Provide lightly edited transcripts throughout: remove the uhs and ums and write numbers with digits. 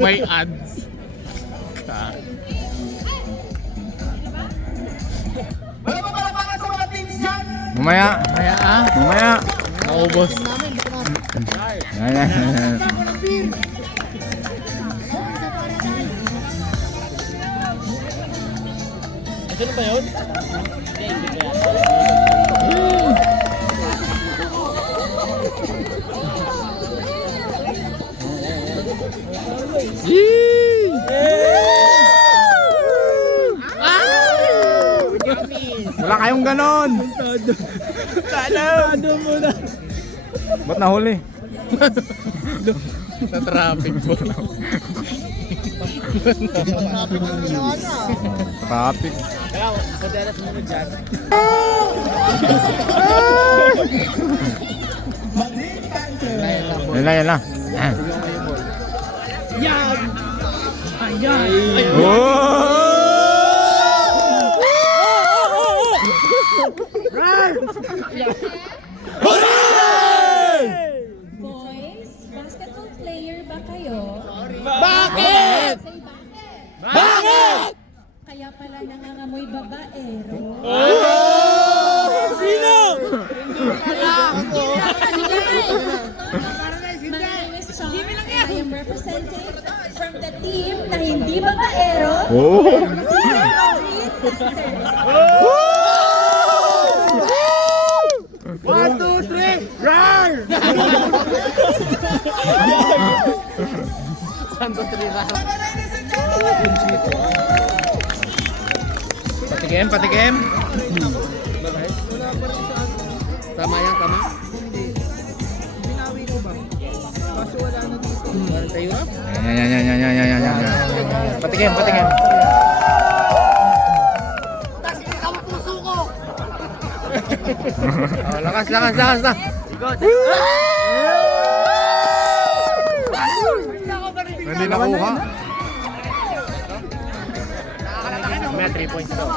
may ads. Mamaya. Mamaya. Naubos. Ayan. Ito na ba yun? Wala kayong ganon. Tado muna. Ba't nahuli? Sa traffic po. Traffic. Kaya, padalas mo dyan. Yan lang, yan lang. Yan! Ayan! Boys, basketball player ba kayo? Bakit? Say bakit? Bakit? Kaya pala nangangamoy babaero. Sino? My name is Sean and I am representing from the team na hindi babaero. One, two, three, run! Santo Trina. Patikim, patikim. Tama yan, tama? Parang tayo up? Yan. Patikim, patikim. Oh, lakas na. Hindi nakuha. May 3 points daw.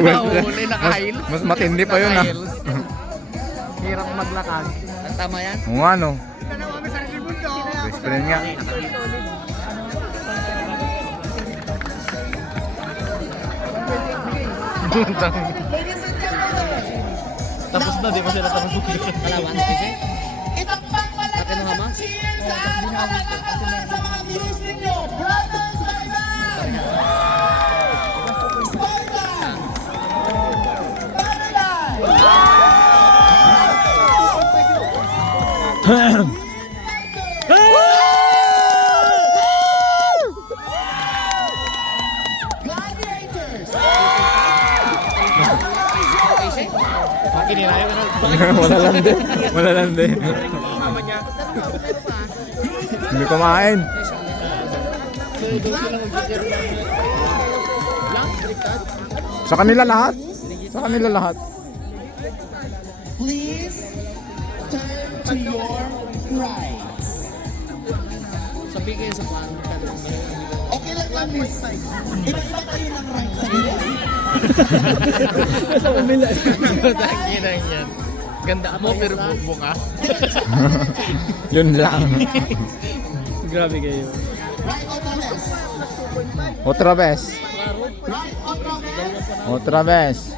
Nahuli, nakail. Mas matindi pa yun, ah. Hirap maglakad. Ang tama yan? Oo nga, no. Best friend nga. Tapos na, di ba sila tapos? Kalawan, kasi? Itakpang Akin ang hama? cheers sa ano kapag sa mga views ninyo. Brothers Bayan! Spartans! Paradise! Gladiators! Wala lang din. Hindi kumain. Sa kanila lahat. Please turn to your right. Sabi kayo sa paan. Okay lang lang this side. Iba-iba kayo ng right side. Sa kabila. Tanginang yan. Ganda mo pero bubo ka. Yun lang. Grabe kayo. Right o Otra traves? vez. Right o traves? Otra vez.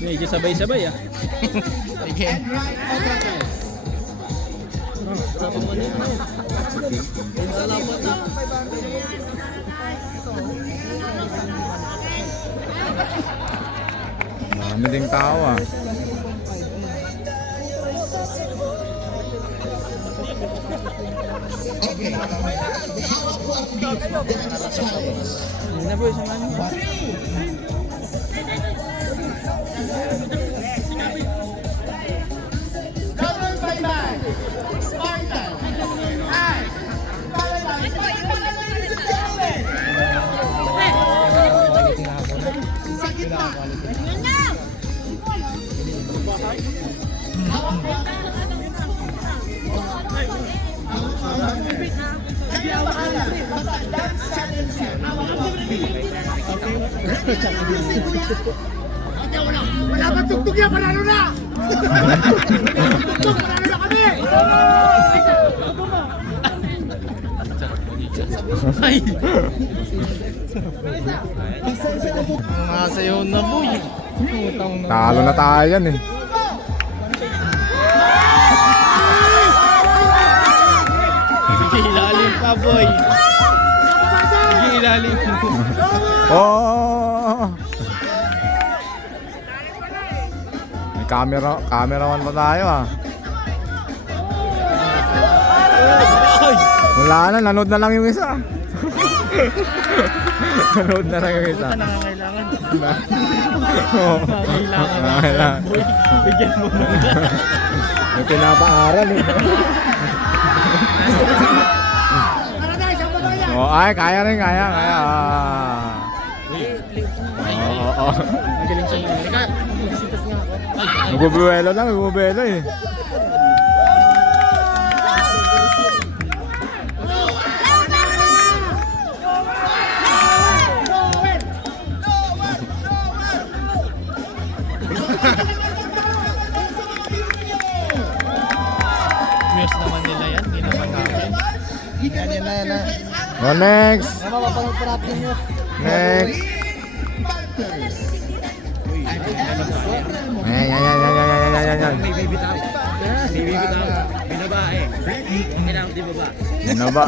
Medyo sabay-sabay ah. Sige. And right o traves? Dami ding tao, ah. Okay. Hawak ko ang beat. The next challenge. Brothers Bayan! Spartan! And Paradise! Ladies and gentlemen! Sa gitna. Hawak ko ang kaya bahala. Basta dance challenge yan. Hawak ko ang beat. Okay? Ready na music, kuya? Wala bang tugtog yan, panalo na! Tugtog, panalo na kami! Ay! Masayaw na boy. Utang na. Talo na tayo yan eh. Sige, ilalim pa boy. Sige, ilalim. Oh! May cameraman pa tayo ah. Wala na, nanood na lang yung isa. Nanood na lang yung isa. Nangangailangan. Oo. Nangangailangan. Nangangailangan. Boy, bigyan mo na. May pinapaaral eh. Oh, ay, kaya rin, kaya. Oo. Magaling siya yung likat. Sitas nga ako. Ay, Nagbubuelo lang, nagbubuelo eh. Muse naman nila yan. Hindi naman namin. Yan na. Oh, next. Mapapanood pa natin yun. Next. Yan. Binaba.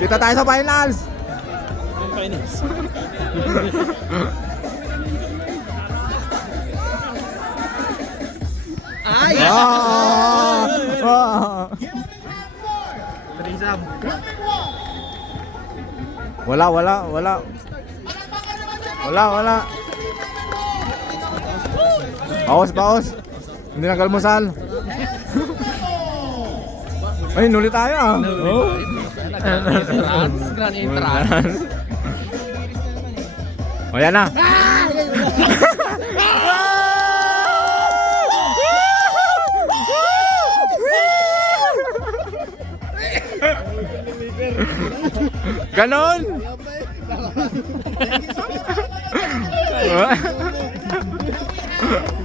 Kita tayo sa finals. Yung finals. Ay! Trisam. Wala. Bawas. Hindi nag-almusal. Ay, nulit tayo ah. Oh. Grand entrance. O, yan na. Ganon.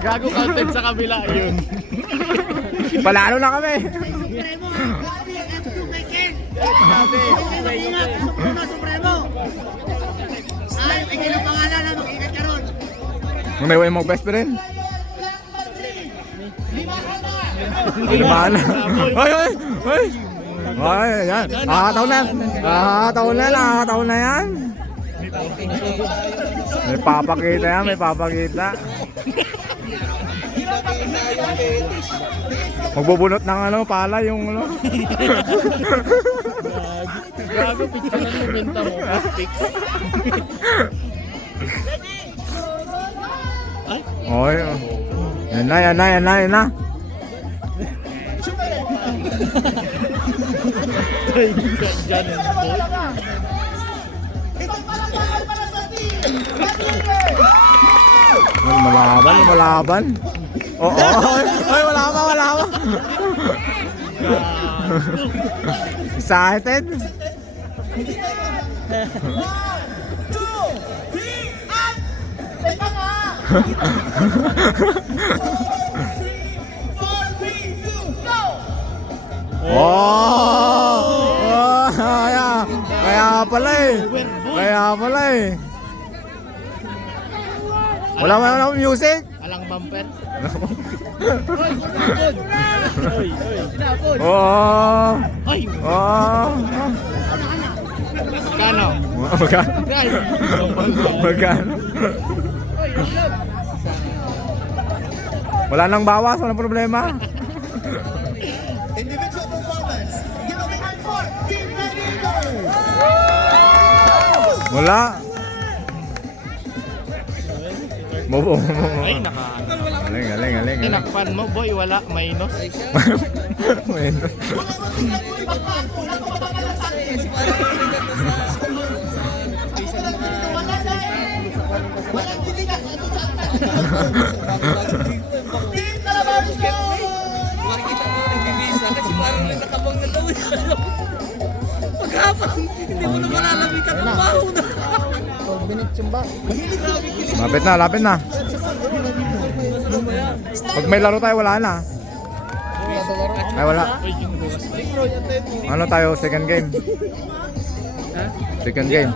Gago content sa kabila yun. Palalo na kami. May way mag best friend. Lima na. Ay, yan. Nakakataon na yan. May papakita. Magbubunot ng pala yung Gago, picture na yung benta mo. Fix. Ay. Oy. Yan na. Ay, dyan yung boy. Malaban. Oo. Ay, wala pa. Excited. 1, 2, 3, at! Teka nga! 4, 3, 2, go! Oh! Kaya pala eh. Wala music. Alang bumper. Oh! Ay! Oh! Magkano? Magkano? Wala nang bawas, walang problema. Individual performance. Giving hand for Team Red Eagles. Wala. Ay, naka. Galing. Tinakpan mo, boy. Wala. Minus. Walang titigas. Team Calabarzon! Makikita mo nagbibisa kasi parang nakabang na daw. Pagkapang, hindi mo na malalapitan ang baho na. Lapit na. Pag may laro tayo, wala na. Ay, wala. Ano tayo, second game? Second game.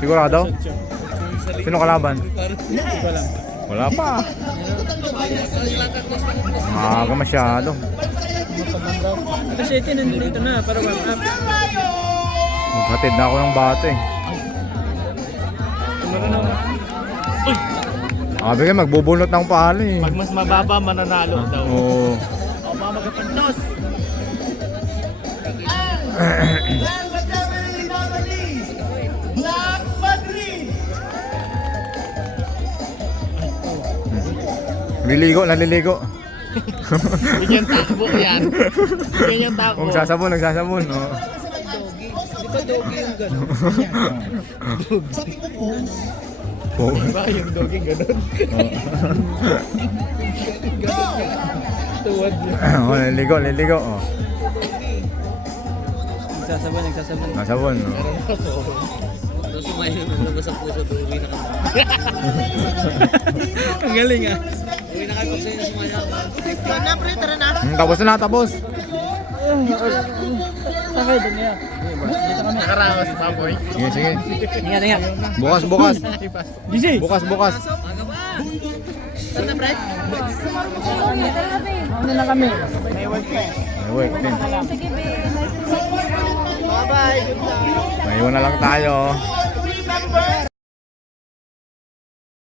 Sigurado? Sino kalaban? Wala pa. Maaga masyado. Kasi nandito na, para warm up. Maghatid na ako ng bata eh. Sabi kayo, magbubunot ng palo eh. Pag mas mababa, mananalo daw. Oo. O, mga magapantos. Last but definitely not the least, Black Madrid! Naliligo. Bigyan tabo yan. Bigyan yung tabo. Kung nagsasabon. Oo. Di ba doggy yung gano'n? Oo. Diba yung doging ganun? Tuwad yun. Oo, naliligo. Oo. Nagsasabon. Nasabon. Oo. Tapos yung may nalabas ang puso, uwi na kami. Ang galing ah. Uwi na kami pag sa'yo na sumaya. Na pre, tara na. Tapos. Sakay, doon na yan. Nakaraos pa, boy. Sige. Ingat. Bukas. Busy! Bukas. Aga pa! Saan na, Fred? Ano na kami? May work din. Sige, babe. Nice to meet you. Bye-bye! Good luck! May iwan na lang tayo. Remember,